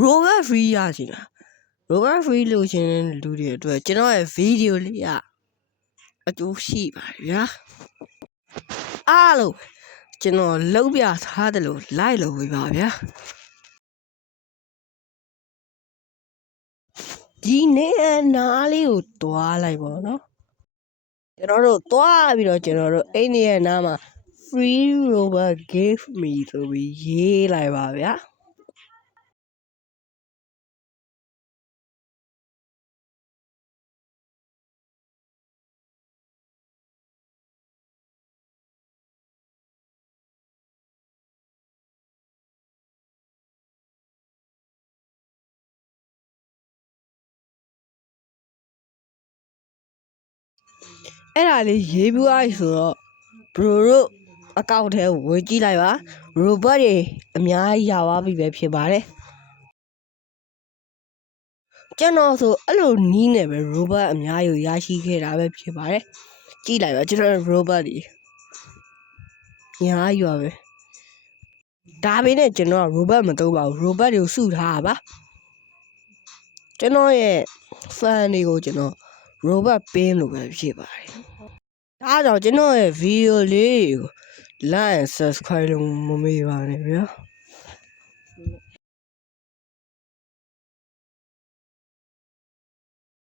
robot free ရချင်တာ robot free လို့ရှင်လူတွေအတွက်ကျွန်တော်ရဲ့ video လေးကအကျိုးရှိပါတယ်ဗျာအားလုံးကျွန်တော်လုံးပြထားတယ်လို့ like လုပ်ပေးပါဗျာဒီနေ့နားလေးကိုတွားလိုက်ပါတော့ကျွန်တော်တို့တွားပြီးတော့ကျွန်တော်တို့အိမ်ရဲ့နားမှာ free robot give me ဆိုပြီးရေးလိုက်ပါဗျာအဲ့ဒါလေးရေးပြီးသွားပြီဆိုတော့ bro တို့အကောင့်ထဲကိုဝင်ကြည့်လိုက်ပါ robot တွေအများကြီးရသွားပြီပဲဖြစ်ပါတယ်ကျွန်တော်ဆိုအဲ့လိုနီးနေပဲ robot အများကြီးရရှိခဲ့တာပဲဖြစ်ပါတယ်ကြည့်လိုက်ပါကျွန်တော် robot တွေအများကြီးပါပဲဒါပေမဲ့ကျွန်တော် robot မသုံးပါဘူး robot တွေကိုစုထားတာပါကျွန်တော်ရဲ့ fan တွေကိုကျွန်တော် robot ပင်းလို့ပဲဖြစ်ပါတယ်ဒါကြောင့်ကျွန်တော်ရဲ့ video လေးကို like and subscribe လုပ်မမေ့ပါနဲ့ဗျာ